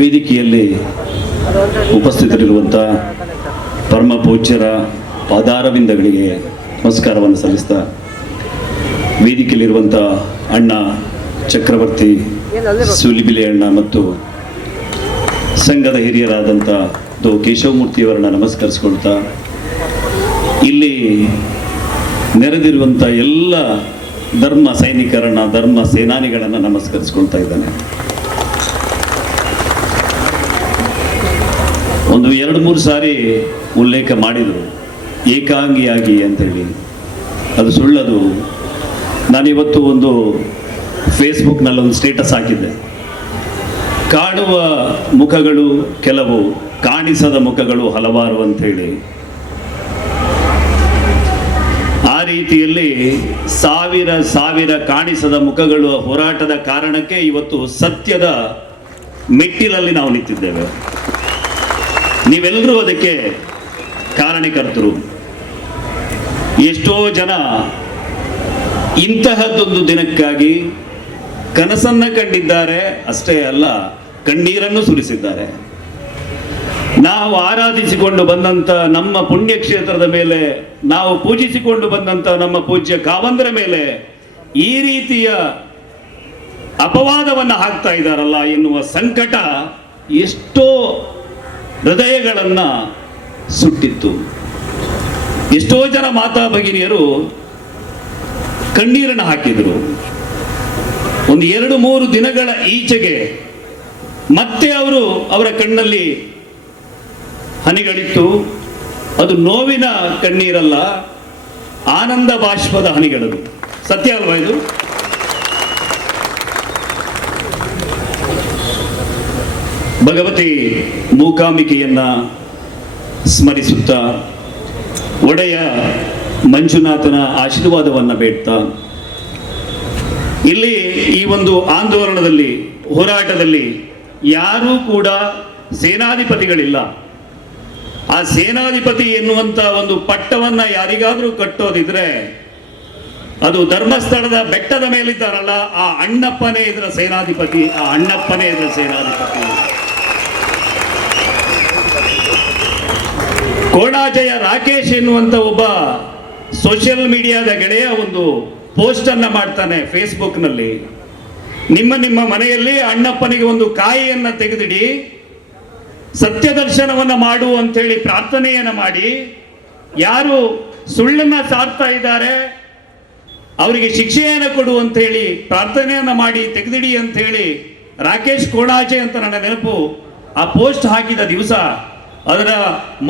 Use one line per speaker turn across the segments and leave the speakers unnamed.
ವೇದಿಕೆಯಲ್ಲಿ ಉಪಸ್ಥಿತರಿರುವಂಥ ಪರಮ ಪೂಜ್ಯರ ಪಾದಾರವಿಂದಗಳಿಗೆ ನಮಸ್ಕಾರವನ್ನು ಸಲ್ಲಿಸ್ತಾ ವೇದಿಕೆಯಲ್ಲಿರುವಂತಹ ಅಣ್ಣ ಚಕ್ರವರ್ತಿ ಸುಲಿಬಿಲೆ ಅಣ್ಣ ಮತ್ತು ಸಂಘದ ಹಿರಿಯರಾದಂಥ ದೋ ಕೇಶವಮೂರ್ತಿಯವರನ್ನ ನಮಸ್ಕರಿಸ್ಕೊಳ್ತಾ ಇಲ್ಲಿ ನೆರೆದಿರುವಂಥ ಎಲ್ಲ ಧರ್ಮ ಸೈನಿಕರನ್ನ ಧರ್ಮ ಸೇನಾನಿಗಳನ್ನು ನಮಸ್ಕರಿಸ್ಕೊಳ್ತಾ ಇದ್ದಾನೆ ಒಂದು ಎರಡು ಮೂರು ಸಾರಿ ಉಲ್ಲೇಖ ಮಾಡಿದರು ಏಕಾಂಗಿಯಾಗಿ ಅಂತೇಳಿ ಅದು ಸುಳ್ಳದು ನಾನಿವತ್ತು ಒಂದು ಫೇಸ್ಬುಕ್ನಲ್ಲಿ ಒಂದು ಸ್ಟೇಟಸ್ ಹಾಕಿದ್ದೆ ಕಾಡುವ ಮುಖಗಳು ಕೆಲವು ಕಾಣಿಸದ ಮುಖಗಳು ಹಲವಾರು ಅಂಥೇಳಿ ರೀತಿಯಲ್ಲಿ ಸಾವಿರ ಸಾವಿರ ಕಾಣಿಸದ ಮುಖಗಳು ಹೋರಾಟದ ಕಾರಣಕ್ಕೆ ಇವತ್ತು ಸತ್ಯದ ಮೆಟ್ಟಿಲಲ್ಲಿ ನಾವು ನಿಂತಿದ್ದೇವೆ ನೀವೆಲ್ಲರೂ ಅದಕ್ಕೆ ಕಾರಣಕರ್ತರು ಎಷ್ಟೋ ಜನ ಇಂತಹದ್ದೊಂದು ದಿನಕ್ಕಾಗಿ ಕನಸನ್ನ ಕಂಡಿದ್ದಾರೆ ಅಷ್ಟೇ ಅಲ್ಲ ಕಣ್ಣೀರನ್ನು ಸುರಿಸಿದ್ದಾರೆ ನಾವು ಆರಾಧಿಸಿಕೊಂಡು ಬಂದಂಥ ನಮ್ಮ ಪುಣ್ಯಕ್ಷೇತ್ರದ ಮೇಲೆ ನಾವು ಪೂಜಿಸಿಕೊಂಡು ಬಂದಂಥ ನಮ್ಮ ಪೂಜ್ಯ ಕಾವಂದರ ಮೇಲೆ ಈ ರೀತಿಯ ಅಪವಾದವನ್ನು ಹಾಕ್ತಾ ಇದ್ದಾರಲ್ಲ ಎನ್ನುವ ಸಂಕಟ ಎಷ್ಟೋ ಹೃದಯಗಳನ್ನು ಸುಟ್ಟಿತ್ತು ಎಷ್ಟೋ ಜನ ಮಾತಾ ಭಗಿನಿಯರು ಕಣ್ಣೀರನ್ನು ಹಾಕಿದರು ಒಂದು ಎರಡು ಮೂರು ದಿನಗಳ ಈಚೆಗೆ ಮತ್ತೆ ಅವರು ಅವರ ಕಣ್ಣಲ್ಲಿ ಹನಿಗಳಿತ್ತು ಅದು ನೋವಿನ ಕಣ್ಣೀರಲ್ಲ ಆನಂದ ಬಾಷ್ಪದ ಹನಿಗಳದು ಸತ್ಯ ಅಲ್ವಾ ಇದು ಭಗವತಿ ಮೂಕಾಂಬಿಕೆಯನ್ನ ಸ್ಮರಿಸುತ್ತ ಒಡೆಯ ಮಂಜುನಾಥನ ಆಶೀರ್ವಾದವನ್ನ ಬೇಡ್ತಾ ಇಲ್ಲಿ ಈ ಒಂದು ಆಂದೋಲನದಲ್ಲಿ ಹೋರಾಟದಲ್ಲಿ ಯಾರೂ ಕೂಡ ಸೇನಾಧಿಪತಿಗಳಿಲ್ಲ ಆ ಸೇನಾಧಿಪತಿ ಎನ್ನುವಂತ ಒಂದು ಪಟ್ಟವನ್ನ ಯಾರಿಗಾದ್ರೂ ಕಟ್ಟೋದಿದ್ರೆ ಅದು ಧರ್ಮಸ್ಥಳದ ಬೆಟ್ಟದ ಮೇಲಿದ್ದಾರಲ್ಲ ಆ ಅಣ್ಣಪ್ಪನೇ ಇದರ ಸೇನಾಧಿಪತಿ ಆ ಅಣ್ಣಪ್ಪನೇ ಇದರ ಸೇನಾಧಿಪತಿ ಕೋಣಾಜಯ ರಾಕೇಶ್ ಎನ್ನುವಂತ ಒಬ್ಬ ಸೋಷಿಯಲ್ ಮೀಡಿಯಾದ ಗೆಳೆಯ ಒಂದು ಪೋಸ್ಟ್ ಅನ್ನ ಮಾಡ್ತಾನೆ ಫೇಸ್ಬುಕ್ ನಲ್ಲಿ ನಿಮ್ಮ ನಿಮ್ಮ ಮನೆಯಲ್ಲಿ ಅಣ್ಣಪ್ಪನಿಗೆ ಒಂದು ಕಾಯಿಯನ್ನ ತೆಗೆದಿಡಿ ಸತ್ಯ ದರ್ಶನವನ್ನು ಮಾಡು ಅಂತೇಳಿ ಪ್ರಾರ್ಥನೆಯನ್ನು ಮಾಡಿ ಯಾರು ಸುಳ್ಳನ್ನು ಸಾರ್ತಾ ಇದ್ದಾರೆ ಅವರಿಗೆ ಶಿಕ್ಷೆಯನ್ನು ಕೊಡು ಅಂತ ಹೇಳಿ ಪ್ರಾರ್ಥನೆಯನ್ನು ಮಾಡಿ ತೆಗೆದಿಡಿ ಅಂತ ಹೇಳಿ ರಾಕೇಶ್ ಕೋಣಾಜೆ ಅಂತ ನನ್ನ ನೆನಪು ಆ ಪೋಸ್ಟ್ ಹಾಕಿದ ದಿವಸ ಅದರ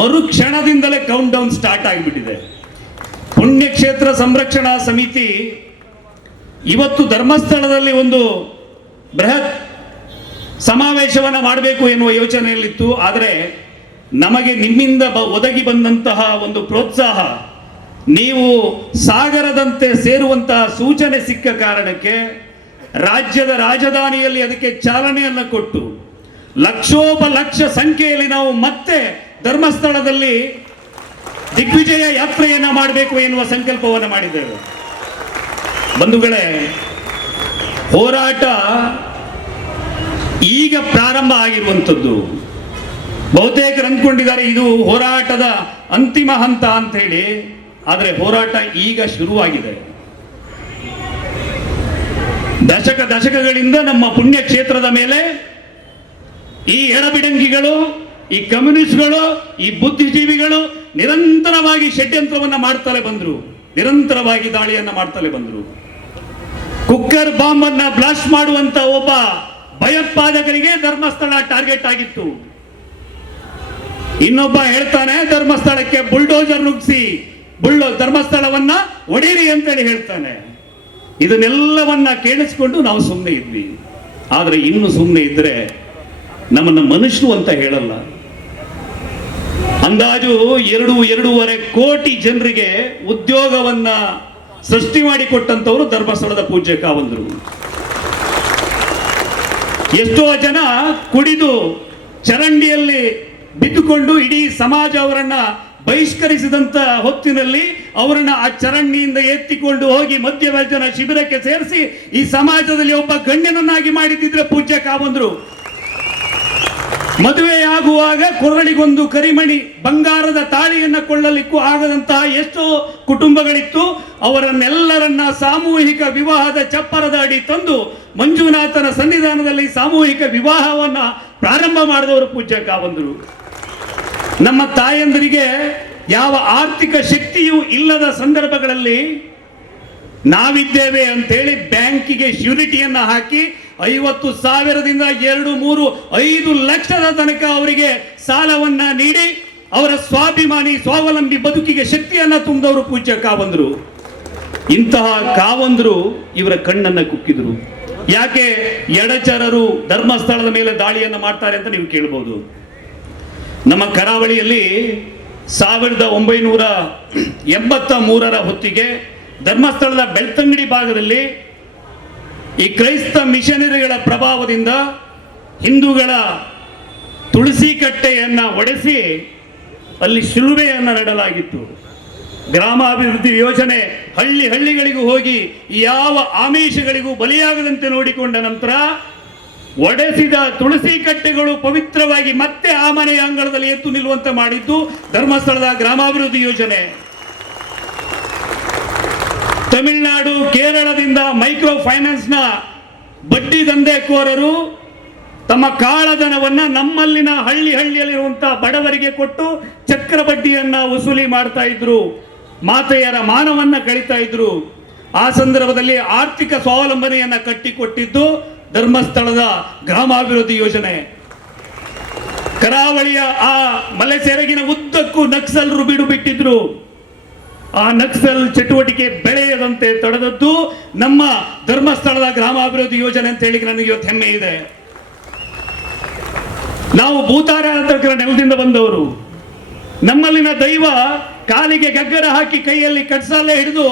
ಮರುಕ್ಷಣದಿಂದಲೇ ಕೌಂಟ್ ಡೌನ್ ಸ್ಟಾರ್ಟ್ ಆಗಿಬಿಟ್ಟಿದೆ ಪುಣ್ಯಕ್ಷೇತ್ರ ಸಂರಕ್ಷಣಾ ಸಮಿತಿ ಇವತ್ತು ಧರ್ಮಸ್ಥಳದಲ್ಲಿ ಒಂದು ಬೃಹತ್ ಸಮಾವೇಶವನ್ನು ಮಾಡಬೇಕು ಎನ್ನುವ ಯೋಚನೆಯಲ್ಲಿತ್ತು ಆದರೆ ನಮಗೆ ನಿಮ್ಮಿಂದ ಬ ಒದಗಿ ಬಂದಂತಹ ಒಂದು ಪ್ರೋತ್ಸಾಹ ನೀವು ಸಾಗರದಂತೆ ಸೇರುವಂತಹ ಸೂಚನೆ ಸಿಕ್ಕ ಕಾರಣಕ್ಕೆ ರಾಜ್ಯದ ರಾಜಧಾನಿಯಲ್ಲಿ ಅದಕ್ಕೆ ಚಾಲನೆಯನ್ನು ಕೊಟ್ಟು ಲಕ್ಷೋಪಲಕ್ಷ ಸಂಖ್ಯೆಯಲ್ಲಿ ನಾವು ಮತ್ತೆ ಧರ್ಮಸ್ಥಳದಲ್ಲಿ ದಿಗ್ವಿಜಯ ಯಾತ್ರೆಯನ್ನು ಮಾಡಬೇಕು ಎನ್ನುವ ಸಂಕಲ್ಪವನ್ನು ಮಾಡಿದ್ದೇವೆ ಬಂಧುಗಳೇ ಹೋರಾಟ ಈಗ ಪ್ರಾರಂಭ ಆಗಿರುವಂಥದ್ದು ಬಹುತೇಕರು ಅಂದ್ಕೊಂಡಿದ್ದಾರೆ ಇದು ಹೋರಾಟದ ಅಂತಿಮ ಹಂತ ಅಂತ ಹೇಳಿ ಆದರೆ ಹೋರಾಟ ಈಗ ಶುರುವಾಗಿದೆ ದಶಕ ದಶಕಗಳಿಂದ ನಮ್ಮ ಪುಣ್ಯ ಕ್ಷೇತ್ರದ ಮೇಲೆ ಈ ಎಡಬಿಡಂಗಿಗಳು ಈ ಕಮ್ಯುನಿಸ್ಟ್ಗಳು ಈ ಬುದ್ಧಿಜೀವಿಗಳು ನಿರಂತರವಾಗಿ ಷಡ್ಯಂತ್ರವನ್ನು ಮಾಡ್ತಲೇ ಬಂದರು ನಿರಂತರವಾಗಿ ದಾಳಿಯನ್ನು ಮಾಡ್ತಲೇ ಬಂದರು ಕುಕ್ಕರ್ ಬಾಂಬ್ ಅನ್ನ ಬ್ಲಾಸ್ಟ್ ಮಾಡುವಂತ ಒಬ್ಬ ಭಯೋತ್ಪಾದಕರಿಗೆ ಧರ್ಮಸ್ಥಳ ಟಾರ್ಗೆಟ್ ಆಗಿತ್ತು ಇನ್ನೊಬ್ಬ ಹೇಳ್ತಾನೆ ಧರ್ಮಸ್ಥಳಕ್ಕೆ ಬುಲ್ಡೋಜರ್ ನುಗ್ಸಿ ಬುಲ್ಡೋ ಧರ್ಮಸ್ಥಳವನ್ನ ಒಡೀರಿ ಅಂತೇಳಿ ಹೇಳ್ತಾನೆ ಇದನ್ನೆಲ್ಲವನ್ನ ಕೇಳಿಸ್ಕೊಂಡು ನಾವು ಸುಮ್ಮನೆ ಇದ್ವಿ ಆದರೆ ಇನ್ನು ಸುಮ್ಮನೆ ಇದ್ರೆ ನಮ್ಮನ್ನು ಮನುಷ್ಯರು ಅಂತ ಹೇಳಲ್ಲ ಅಂದಾಜು ಎರಡು ಎರಡೂವರೆ ಕೋಟಿ ಜನರಿಗೆ ಉದ್ಯೋಗವನ್ನ ಸೃಷ್ಟಿ ಮಾಡಿಕೊಟ್ಟಂತವರು ಧರ್ಮಸ್ಥಳದ ಪೂಜ್ಯಕ ಕಾವಂದರು ಎಷ್ಟೋ ಜನ ಕುಡಿದು ಚರಂಡಿಯಲ್ಲಿ ಬಿದ್ದುಕೊಂಡು ಇಡೀ ಸಮಾಜ ಅವರನ್ನ ಬಹಿಷ್ಕರಿಸಿದಂತ ಹೊತ್ತಿನಲ್ಲಿ ಅವರನ್ನ ಆ ಚರಂಡಿಯಿಂದ ಎತ್ತಿಕೊಂಡು ಹೋಗಿ ಮಧ್ಯವರ್ಜನ ಶಿಬಿರಕ್ಕೆ ಸೇರಿಸಿ ಈ ಸಮಾಜದಲ್ಲಿ ಒಬ್ಬ ಗಣ್ಯನನ್ನಾಗಿ ಮಾಡಿದ್ದಿದ್ರೆ ಪೂಜ್ಯ ಕಾಬಂದ್ರು ಮದುವೆಯಾಗುವಾಗ ಕೊರಳಿಗೊಂದು ಕರಿಮಣಿ ಬಂಗಾರದ ತಾಳಿಯನ್ನು ಕೊಳ್ಳಲಿಕ್ಕೂ ಆಗದಂತಹ ಎಷ್ಟೋ ಕುಟುಂಬಗಳಿತ್ತು ಅವರನ್ನೆಲ್ಲರನ್ನ ಸಾಮೂಹಿಕ ವಿವಾಹದ ಚಪ್ಪರದ ಅಡಿ ತಂದು ಮಂಜುನಾಥನ ಸನ್ನಿಧಾನದಲ್ಲಿ ಸಾಮೂಹಿಕ ವಿವಾಹವನ್ನ ಪ್ರಾರಂಭ ಮಾಡಿದವರು ಪೂಜ್ಯಕ್ಕ ಬಂದರು ನಮ್ಮ ತಾಯಂದರಿಗೆ ಯಾವ ಆರ್ಥಿಕ ಶಕ್ತಿಯೂ ಇಲ್ಲದ ಸಂದರ್ಭಗಳಲ್ಲಿ ನಾವಿದ್ದೇವೆ ಅಂತೇಳಿ ಬ್ಯಾಂಕಿಗೆ ಶ್ಯೂರಿಟಿಯನ್ನು ಹಾಕಿ ಐವತ್ತು ಸಾವಿರದಿಂದ ಎರಡು ಮೂರು ಐದು ಲಕ್ಷದ ತನಕ ಅವರಿಗೆ ಸಾಲವನ್ನ ನೀಡಿ ಅವರ ಸ್ವಾಭಿಮಾನಿ ಸ್ವಾವಲಂಬಿ ಬದುಕಿಗೆ ಶಕ್ತಿಯನ್ನ ತುಂಬಿದವರು ಪೂಜ್ಯ ಕಾವಂದರು ಇಂತಹ ಕಾವಂದರು ಇವರ ಕಣ್ಣನ್ನ ಕುಕ್ಕಿದ್ರು ಯಾಕೆ ಎಡಚರರು ಧರ್ಮಸ್ಥಳದ ಮೇಲೆ ದಾಳಿಯನ್ನು ಮಾಡ್ತಾರೆ ಅಂತ ನೀವು ಕೇಳ್ಬೋದು ನಮ್ಮ ಕರಾವಳಿಯಲ್ಲಿ ಸಾವಿರದ ಒಂಬೈನೂರ ಎಂಬತ್ತ ಮೂರರ ಹೊತ್ತಿಗೆ ಧರ್ಮಸ್ಥಳದ ಬೆಳ್ತಂಗಡಿ ಭಾಗದಲ್ಲಿ ಈ ಕ್ರೈಸ್ತ ಮಿಷನರಿಗಳ ಪ್ರಭಾವದಿಂದ ಹಿಂದೂಗಳ ತುಳಸಿ ಕಟ್ಟೆಯನ್ನು ಒಡೆಸಿ ಅಲ್ಲಿ ಶಿಲುಬೆಯನ್ನು ನೆಡಲಾಗಿತ್ತು ಗ್ರಾಮಾಭಿವೃದ್ಧಿ ಯೋಜನೆ ಹಳ್ಳಿ ಹಳ್ಳಿಗಳಿಗೂ ಹೋಗಿ ಯಾವ ಆಮಿಷಗಳಿಗೂ ಬಲಿಯಾಗದಂತೆ ನೋಡಿಕೊಂಡ ನಂತರ ಒಡೆಸಿದ ತುಳಸಿ ಕಟ್ಟೆಗಳು ಪವಿತ್ರವಾಗಿ ಮತ್ತೆ ಆ ಮನೆಯ ಅಂಗಳದಲ್ಲಿ ಎತ್ತು ನಿಲ್ಲುವಂತೆ ಮಾಡಿದ್ದು ಧರ್ಮಸ್ಥಳದ ಗ್ರಾಮಾಭಿವೃದ್ಧಿ ಯೋಜನೆ ತಮಿಳುನಾಡು ಕೇರಳ ಮೈಕ್ರೋ ಫೈನಾನ್ಸ್ನ ಬಡ್ಡಿ ಕೋರರು ತಮ್ಮ ಕಾಳಧನವನ್ನು ನಮ್ಮಲ್ಲಿನ ಹಳ್ಳಿ ಹಳ್ಳಿಯಲ್ಲಿರುವಂಥ ಬಡವರಿಗೆ ಕೊಟ್ಟು ಚಕ್ರ ಬಡ್ಡಿಯನ್ನು ವಸೂಲಿ ಮಾಡ್ತಾ ಇದ್ರು ಮಾತೆಯರ ಮಾನವನ್ನು ಕಳೀತಾ ಇದ್ರು ಆ ಸಂದರ್ಭದಲ್ಲಿ ಆರ್ಥಿಕ ಸ್ವಾವಲಂಬನೆಯನ್ನು ಕಟ್ಟಿಕೊಟ್ಟಿದ್ದು ಧರ್ಮಸ್ಥಳದ ಗ್ರಾಮಾಭಿವೃದ್ಧಿ ಯೋಜನೆ ಕರಾವಳಿಯ ಆ ಮಲೆ ಸೆರಗಿನ ಉದ್ದಕ್ಕೂ ನಕ್ಸಲ್ರು ಬಿಡು ಬಿಟ್ಟಿದ್ರು ಆ ನಕ್ಸಲ್ ಚಟುವಟಿಕೆ ಬೆಳೆಯದಂತೆ ತಡೆದದ್ದು ನಮ್ಮ ಧರ್ಮಸ್ಥಳದ ಗ್ರಾಮಾಭಿವೃದ್ಧಿ ಯೋಜನೆ ಅಂತ ಹೇಳಿ ನನಗೆ ಇವತ್ತು ಹೆಮ್ಮೆ ಇದೆ ನಾವು ಭೂತಾರಾಧಕರ ನೆಲದಿಂದ ಬಂದವರು ನಮ್ಮಲ್ಲಿನ ದೈವ ಕಾಲಿಗೆ ಗಗ್ಗರ ಹಾಕಿ ಕೈಯಲ್ಲಿ ಕಟ್ಸಾಲೆ ಹಿಡಿದು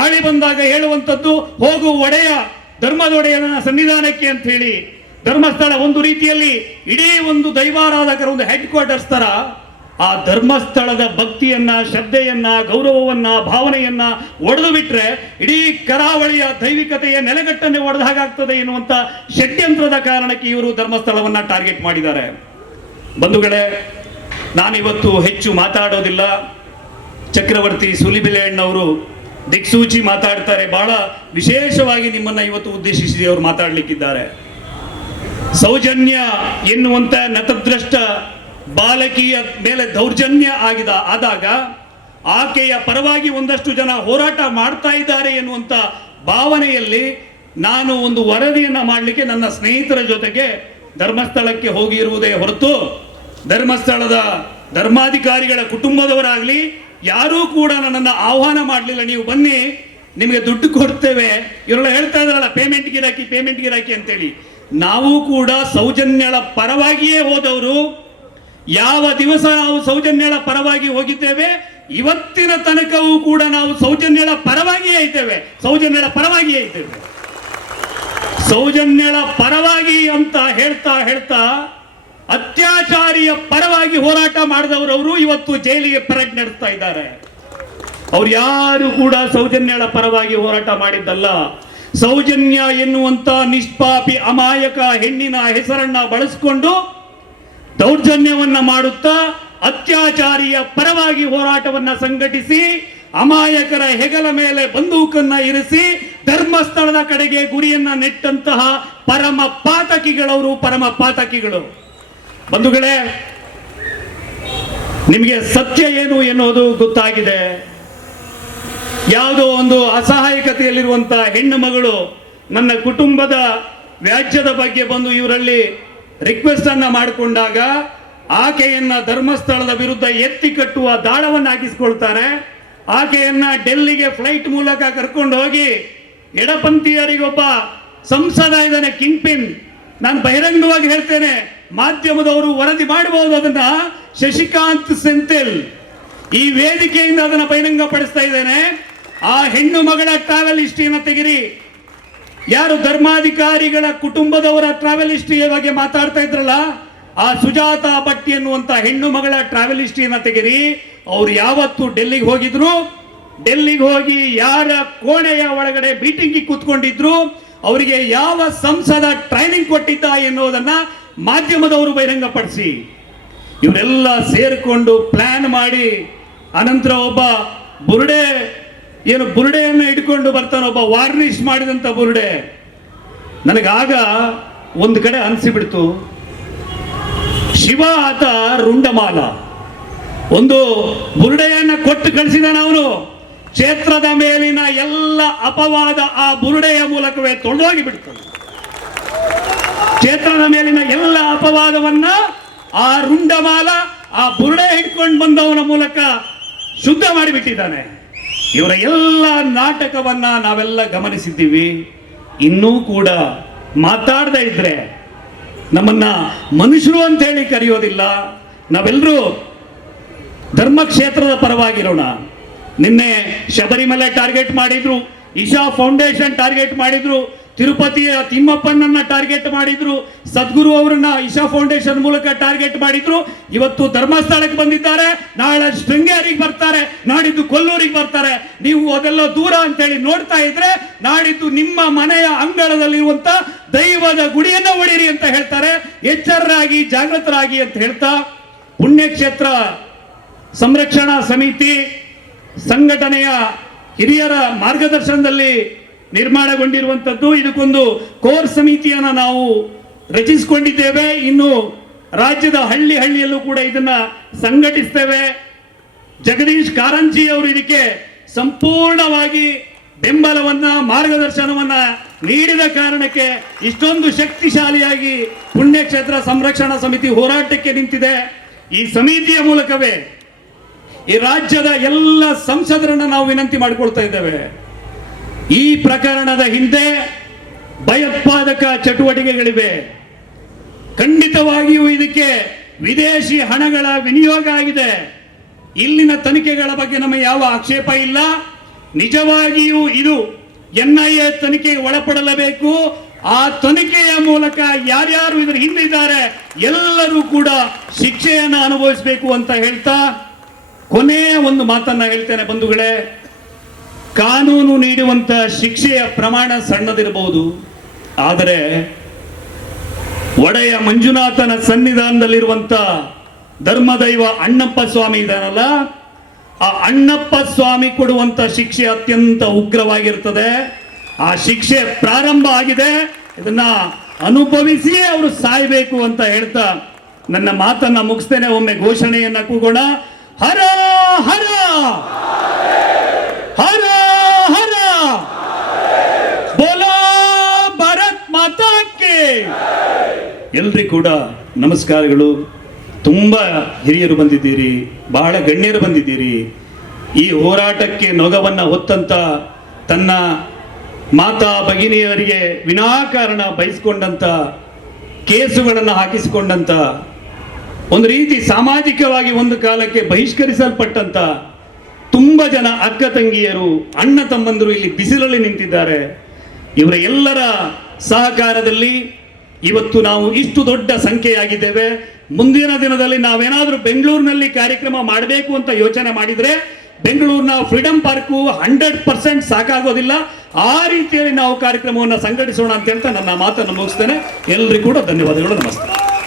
ಆಳಿ ಬಂದಾಗ ಹೇಳುವಂಥದ್ದು ಹೋಗು ಒಡೆಯ ಧರ್ಮದೊಡೆಯನ ಸನ್ನಿಧಾನಕ್ಕೆ ಅಂತ ಹೇಳಿ ಧರ್ಮಸ್ಥಳ ಒಂದು ರೀತಿಯಲ್ಲಿ ಇಡೀ ಒಂದು ದೈವಾರಾಧಕರ ಒಂದು ಹೆಡ್ ಕ್ವಾರ್ಟರ್ಸ್ ತರ ಆ ಧರ್ಮಸ್ಥಳದ ಭಕ್ತಿಯನ್ನ ಶ್ರದ್ಧೆಯನ್ನ ಗೌರವವನ್ನ ಭಾವನೆಯನ್ನ ಒಡೆದು ಬಿಟ್ರೆ ಇಡೀ ಕರಾವಳಿಯ ದೈವಿಕತೆಯ ನೆಲೆಗಟ್ಟನ್ನೇ ಒಡೆದ ಹಾಗಾಗ್ತದೆ ಎನ್ನುವಂತ ಷಡ್ಯಂತ್ರದ ಕಾರಣಕ್ಕೆ ಇವರು ಧರ್ಮಸ್ಥಳವನ್ನ ಟಾರ್ಗೆಟ್ ಮಾಡಿದ್ದಾರೆ ಬಂಧುಗಳೇ ನಾನಿವತ್ತು ಹೆಚ್ಚು ಮಾತಾಡೋದಿಲ್ಲ ಚಕ್ರವರ್ತಿ ಸುಲಿಬಿಲೆಣ್ಣವರು ದಿಕ್ಸೂಚಿ ಮಾತಾಡ್ತಾರೆ ಬಹಳ ವಿಶೇಷವಾಗಿ ನಿಮ್ಮನ್ನ ಇವತ್ತು ಉದ್ದೇಶಿಸಿ ಅವರು ಮಾತಾಡಲಿಕ್ಕಿದ್ದಾರೆ ಸೌಜನ್ಯ ಎನ್ನುವಂತ ನತದ್ರಷ್ಟ ಬಾಲಕಿಯ ಮೇಲೆ ದೌರ್ಜನ್ಯ ಆಗಿದ ಆದಾಗ ಆಕೆಯ ಪರವಾಗಿ ಒಂದಷ್ಟು ಜನ ಹೋರಾಟ ಮಾಡ್ತಾ ಇದ್ದಾರೆ ಎನ್ನುವಂಥ ಭಾವನೆಯಲ್ಲಿ ನಾನು ಒಂದು ವರದಿಯನ್ನು ಮಾಡಲಿಕ್ಕೆ ನನ್ನ ಸ್ನೇಹಿತರ ಜೊತೆಗೆ ಧರ್ಮಸ್ಥಳಕ್ಕೆ ಹೋಗಿರುವುದೇ ಹೊರತು ಧರ್ಮಸ್ಥಳದ ಧರ್ಮಾಧಿಕಾರಿಗಳ ಕುಟುಂಬದವರಾಗಲಿ ಯಾರೂ ಕೂಡ ನನ್ನನ್ನು ಆಹ್ವಾನ ಮಾಡಲಿಲ್ಲ ನೀವು ಬನ್ನಿ ನಿಮಗೆ ದುಡ್ಡು ಕೊಡ್ತೇವೆ ಇವರೆಲ್ಲ ಹೇಳ್ತಾ ಇದ್ದಾರಲ್ಲ ಪೇಮೆಂಟ್ ಗಿರಾಕಿ ಪೇಮೆಂಟ್ ಗಿರಾಕಿ ಅಂತೇಳಿ ನಾವು ಕೂಡ ಸೌಜನ್ಯಳ ಪರವಾಗಿಯೇ ಹೋದವರು ಯಾವ ದಿವಸ ನಾವು ಸೌಜನ್ಯಳ ಪರವಾಗಿ ಹೋಗಿದ್ದೇವೆ ಇವತ್ತಿನ ತನಕವೂ ಕೂಡ ನಾವು ಸೌಜನ್ಯಳ ಪರವಾಗಿಯೇ ಇದ್ದೇವೆ ಸೌಜನ್ಯಳ ಪರವಾಗಿಯೇ ಇದ್ದೇವೆ ಸೌಜನ್ಯಳ ಪರವಾಗಿ ಅಂತ ಹೇಳ್ತಾ ಹೇಳ್ತಾ ಅತ್ಯಾಚಾರಿಯ ಪರವಾಗಿ ಹೋರಾಟ ಮಾಡಿದವರವರು ಇವತ್ತು ಜೈಲಿಗೆ ಪೆರಗ್ ನಡೆಸ್ತಾ ಇದ್ದಾರೆ ಅವ್ರು ಯಾರು ಕೂಡ ಸೌಜನ್ಯಳ ಪರವಾಗಿ ಹೋರಾಟ ಮಾಡಿದ್ದಲ್ಲ ಸೌಜನ್ಯ ಎನ್ನುವಂತ ನಿಷ್ಪಾಪಿ ಅಮಾಯಕ ಹೆಣ್ಣಿನ ಹೆಸರನ್ನ ಬಳಸ್ಕೊಂಡು ದೌರ್ಜನ್ಯವನ್ನ ಮಾಡುತ್ತಾ ಅತ್ಯಾಚಾರಿಯ ಪರವಾಗಿ ಹೋರಾಟವನ್ನ ಸಂಘಟಿಸಿ ಅಮಾಯಕರ ಹೆಗಲ ಮೇಲೆ ಬಂದೂಕನ್ನ ಇರಿಸಿ ಧರ್ಮಸ್ಥಳದ ಕಡೆಗೆ ಗುರಿಯನ್ನ ನೆಟ್ಟಂತಹ ಪರಮ ಪಾತಕಿಗಳವರು ಪರಮ ಪಾತಕಿಗಳು ಬಂಧುಗಳೇ ನಿಮಗೆ ಸತ್ಯ ಏನು ಎನ್ನುವುದು ಗೊತ್ತಾಗಿದೆ ಯಾವುದೋ ಒಂದು ಅಸಹಾಯಕತೆಯಲ್ಲಿರುವಂತಹ ಹೆಣ್ಣು ಮಗಳು ನನ್ನ ಕುಟುಂಬದ ವ್ಯಾಜ್ಯದ ಬಗ್ಗೆ ಬಂದು ಇವರಲ್ಲಿ ರಿಕ್ವೆಸ್ಟ್ ಅನ್ನ ಮಾಡಿಕೊಂಡಾಗ ಆಕೆಯನ್ನ ಧರ್ಮಸ್ಥಳದ ವಿರುದ್ಧ ಎತ್ತಿ ಕಟ್ಟುವ ದಾಳವನ್ನಾಗಿಸಿಕೊಳ್ತಾನೆ ಆಕೆಯನ್ನ ಡೆಲ್ಲಿಗೆ ಫ್ಲೈಟ್ ಮೂಲಕ ಕರ್ಕೊಂಡು ಹೋಗಿ ಎಡಪಂಥೀಯರಿಗೊಬ್ಬ ಸಂಸದ ಇದ್ದಾನೆ ಕಿಂಗ್ ಪಿನ್ ನಾನು ಬಹಿರಂಗವಾಗಿ ಹೇಳ್ತೇನೆ ಮಾಧ್ಯಮದವರು ವರದಿ ಮಾಡಬಹುದು ಅದನ್ನ ಶಶಿಕಾಂತ್ ಸೆಂಥಿಲ್ ಈ ವೇದಿಕೆಯಿಂದ ಬಹಿರಂಗ ಪಡಿಸ್ತಾ ಇದ್ದೇನೆ ಆ ಹೆಣ್ಣು ಮಗಳ ಟ್ರಾವೆಲ್ ಹಿಸ್ಟ್ರಿಯನ್ನು ತೆಗಿರಿ ಯಾರು ಧರ್ಮಾಧಿಕಾರಿಗಳ ಕುಟುಂಬದವರ ಟ್ರಾವೆಲ್ ಹಿಸ್ಟ್ರಿಯ ಬಗ್ಗೆ ಮಾತಾಡ್ತಾ ಇದ್ರಲ್ಲ ಆ ಸುಜಾತ ಭಟ್ಟಿ ಎನ್ನುವಂತ ಹೆಣ್ಣು ಮಗಳ ಟ್ರಾವೆಲ್ ಹಿಸ್ಟ್ರಿಯನ್ನ ತೆಗೆರಿ ಅವ್ರು ಯಾವತ್ತು ಡೆಲ್ಲಿಗೆ ಹೋಗಿದ್ರು ಡೆಲ್ಲಿಗೆ ಹೋಗಿ ಯಾರ ಕೋಣೆಯ ಒಳಗಡೆ ಮೀಟಿಂಗಿಗೆ ಕೂತ್ಕೊಂಡಿದ್ರು ಅವರಿಗೆ ಯಾವ ಸಂಸದ ಟ್ರೈನಿಂಗ್ ಕೊಟ್ಟಿದ್ದ ಎನ್ನುವುದನ್ನ ಮಾಧ್ಯಮದವರು ಬಹಿರಂಗಪಡಿಸಿ ಇವರೆಲ್ಲ ಸೇರಿಕೊಂಡು ಪ್ಲಾನ್ ಮಾಡಿ ಅನಂತರ ಒಬ್ಬ ಬುರುಡೆ ಏನು ಬುರುಡೆಯನ್ನು ಇಟ್ಕೊಂಡು ಬರ್ತಾನೆ ಒಬ್ಬ ವಾರ್ನಿಶ್ ಮಾಡಿದಂಥ ಬುರುಡೆ ನನಗಾಗ ಒಂದು ಕಡೆ ಅನಿಸಿಬಿಡ್ತು ಶಿವ ಆತ ರುಂಡಮಾಲ ಒಂದು ಬುರುಡೆಯನ್ನು ಕೊಟ್ಟು ಕಳಿಸಿದಾನ ಅವನು ಕ್ಷೇತ್ರದ ಮೇಲಿನ ಎಲ್ಲ ಅಪವಾದ ಆ ಬುರುಡೆಯ ಮೂಲಕವೇ ತೊಳೆದೋಗಿ ಬಿಡ್ತಾನೆ ಕ್ಷೇತ್ರದ ಮೇಲಿನ ಎಲ್ಲ ಅಪವಾದವನ್ನ ಆ ರುಂಡಮಾಲ ಆ ಬುರುಡೆ ಹಿಡ್ಕೊಂಡು ಬಂದವನ ಮೂಲಕ ಶುದ್ಧ ಮಾಡಿಬಿಟ್ಟಿದ್ದಾನೆ ಇವರ ಎಲ್ಲ ನಾಟಕವನ್ನ ನಾವೆಲ್ಲ ಗಮನಿಸಿದ್ದೀವಿ ಇನ್ನೂ ಕೂಡ ಮಾತಾಡದೇ ಇದ್ರೆ ನಮ್ಮನ್ನ ಮನುಷ್ಯರು ಅಂತ ಹೇಳಿ ಕರೆಯೋದಿಲ್ಲ ನಾವೆಲ್ಲರೂ ಧರ್ಮಕ್ಷೇತ್ರದ ಪರವಾಗಿರೋಣ ನಿನ್ನೆ ಶಬರಿಮಲೆ ಟಾರ್ಗೆಟ್ ಮಾಡಿದ್ರು ಇಶಾ ಫೌಂಡೇಶನ್ ಟಾರ್ಗೆಟ್ ಮಾಡಿದ್ರು ತಿರುಪತಿಯ ತಿಮ್ಮಪ್ಪನನ್ನ ಟಾರ್ಗೆಟ್ ಮಾಡಿದ್ರು ಸದ್ಗುರು ಅವರನ್ನ ಇಶಾ ಫೌಂಡೇಶನ್ ಮೂಲಕ ಟಾರ್ಗೆಟ್ ಮಾಡಿದ್ರು ಇವತ್ತು ಧರ್ಮಸ್ಥಳಕ್ಕೆ ಬಂದಿದ್ದಾರೆ ನಾಳೆ ಶೃಂಗೇರಿಗೆ ಬರ್ತಾರೆ ನಾಡಿದ್ದು ಕೊಲ್ಲೂರಿಗೆ ಬರ್ತಾರೆ ನೀವು ಅದೆಲ್ಲ ದೂರ ಅಂತೇಳಿ ನೋಡ್ತಾ ಇದ್ರೆ ನಾಡಿದ್ದು ನಿಮ್ಮ ಮನೆಯ ಅಂಗಳದಲ್ಲಿರುವಂತ ದೈವದ ಗುಡಿಯನ್ನು ಒಡೀರಿ ಅಂತ ಹೇಳ್ತಾರೆ ಎಚ್ಚರರಾಗಿ ಜಾಗೃತರಾಗಿ ಅಂತ ಹೇಳ್ತಾ ಪುಣ್ಯಕ್ಷೇತ್ರ ಸಂರಕ್ಷಣಾ ಸಮಿತಿ ಸಂಘಟನೆಯ ಹಿರಿಯರ ಮಾರ್ಗದರ್ಶನದಲ್ಲಿ ನಿರ್ಮಾಣಗೊಂಡಿರುವಂಥದ್ದು ಇದಕ್ಕೊಂದು ಕೋರ್ ಸಮಿತಿಯನ್ನು ನಾವು ರಚಿಸಿಕೊಂಡಿದ್ದೇವೆ ಇನ್ನು ರಾಜ್ಯದ ಹಳ್ಳಿ ಹಳ್ಳಿಯಲ್ಲೂ ಕೂಡ ಇದನ್ನ ಸಂಘಟಿಸ್ತೇವೆ ಜಗದೀಶ್ ಕಾರಂಜಿ ಅವರು ಇದಕ್ಕೆ ಸಂಪೂರ್ಣವಾಗಿ ಬೆಂಬಲವನ್ನ ಮಾರ್ಗದರ್ಶನವನ್ನ ನೀಡಿದ ಕಾರಣಕ್ಕೆ ಇಷ್ಟೊಂದು ಶಕ್ತಿಶಾಲಿಯಾಗಿ ಪುಣ್ಯಕ್ಷೇತ್ರ ಸಂರಕ್ಷಣಾ ಸಮಿತಿ ಹೋರಾಟಕ್ಕೆ ನಿಂತಿದೆ ಈ ಸಮಿತಿಯ ಮೂಲಕವೇ ಈ ರಾಜ್ಯದ ಎಲ್ಲ ಸಂಸದರನ್ನ ನಾವು ವಿನಂತಿ ಮಾಡಿಕೊಳ್ತಾ ಇದ್ದೇವೆ ಈ ಪ್ರಕರಣದ ಹಿಂದೆ ಭಯೋತ್ಪಾದಕ ಚಟುವಟಿಕೆಗಳಿವೆ ಖಂಡಿತವಾಗಿಯೂ ಇದಕ್ಕೆ ವಿದೇಶಿ ಹಣಗಳ ವಿನಿಯೋಗ ಆಗಿದೆ ಇಲ್ಲಿನ ತನಿಖೆಗಳ ಬಗ್ಗೆ ನಮಗೆ ಯಾವ ಆಕ್ಷೇಪ ಇಲ್ಲ ನಿಜವಾಗಿಯೂ ಇದು ಎನ್ಐಎ ತನಿಖೆಗೆ ಒಳಪಡಲಬೇಕು ಆ ತನಿಖೆಯ ಮೂಲಕ ಯಾರ್ಯಾರು ಇದರ ಹಿಂದಿದ್ದಾರೆ ಎಲ್ಲರೂ ಕೂಡ ಶಿಕ್ಷೆಯನ್ನು ಅನುಭವಿಸಬೇಕು ಅಂತ ಹೇಳ್ತಾ ಕೊನೆಯ ಒಂದು ಮಾತನ್ನ ಹೇಳ್ತೇನೆ ಬಂಧುಗಳೇ ಕಾನೂನು ನೀಡುವಂಥ ಶಿಕ್ಷೆಯ ಪ್ರಮಾಣ ಸಣ್ಣದಿರಬಹುದು ಆದರೆ ಒಡೆಯ ಮಂಜುನಾಥನ ಸನ್ನಿಧಾನದಲ್ಲಿರುವಂತ ಧರ್ಮದೈವ ಅಣ್ಣಪ್ಪ ಸ್ವಾಮಿ ಇದಾನಲ್ಲ ಆ ಅಣ್ಣಪ್ಪ ಸ್ವಾಮಿ ಕೊಡುವಂತ ಶಿಕ್ಷೆ ಅತ್ಯಂತ ಉಗ್ರವಾಗಿರ್ತದೆ ಆ ಶಿಕ್ಷೆ ಪ್ರಾರಂಭ ಆಗಿದೆ ಇದನ್ನ ಅನುಭವಿಸಿಯೇ ಅವರು ಸಾಯಬೇಕು ಅಂತ ಹೇಳ್ತಾ ನನ್ನ ಮಾತನ್ನ ಮುಗಿಸ್ತೇನೆ ಒಮ್ಮೆ ಘೋಷಣೆಯನ್ನ ಕೂಗೋಣ ಹರ ಹರ ಹರ ಎಲ್ರಿಗೂ ಕೂಡ ನಮಸ್ಕಾರಗಳು ತುಂಬ ಹಿರಿಯರು ಬಂದಿದ್ದೀರಿ ಬಹಳ ಗಣ್ಯರು ಬಂದಿದ್ದೀರಿ ಈ ಹೋರಾಟಕ್ಕೆ ನೊಗವನ್ನು ಹೊತ್ತಂತ ತನ್ನ ಮಾತಾ ಭಗಿನಿಯವರಿಗೆ ವಿನಾಕಾರಣ ಬಯಸ್ಕೊಂಡಂಥ ಕೇಸುಗಳನ್ನು ಹಾಕಿಸಿಕೊಂಡಂಥ ಒಂದು ರೀತಿ ಸಾಮಾಜಿಕವಾಗಿ ಒಂದು ಕಾಲಕ್ಕೆ ಬಹಿಷ್ಕರಿಸಲ್ಪಟ್ಟಂಥ ತುಂಬ ಜನ ಅಕ್ಕ ತಂಗಿಯರು ಅಣ್ಣ ತಮ್ಮಂದರು ಇಲ್ಲಿ ಬಿಸಿಲಲ್ಲಿ ನಿಂತಿದ್ದಾರೆ ಇವರ ಎಲ್ಲರ ಸಹಕಾರದಲ್ಲಿ ಇವತ್ತು ನಾವು ಇಷ್ಟು ದೊಡ್ಡ ಸಂಖ್ಯೆಯಾಗಿದ್ದೇವೆ ಮುಂದಿನ ದಿನದಲ್ಲಿ ನಾವೇನಾದರೂ ಬೆಂಗಳೂರಿನಲ್ಲಿ ಕಾರ್ಯಕ್ರಮ ಮಾಡಬೇಕು ಅಂತ ಯೋಚನೆ ಮಾಡಿದರೆ ಬೆಂಗಳೂರಿನ ಫ್ರೀಡಂ ಪಾರ್ಕು ಹಂಡ್ರೆಡ್ ಪರ್ಸೆಂಟ್ ಸಾಕಾಗೋದಿಲ್ಲ ಆ ರೀತಿಯಲ್ಲಿ ನಾವು ಕಾರ್ಯಕ್ರಮವನ್ನು ಸಂಘಟಿಸೋಣ ಅಂತ ಹೇಳ್ತಾ ನನ್ನ ಮಾತನ್ನು ಮುಗಿಸ್ತೇನೆ ಎಲ್ಲರಿಗೂ ಕೂಡ ಧನ್ಯವಾದಗಳು ನಮಸ್ಕಾರ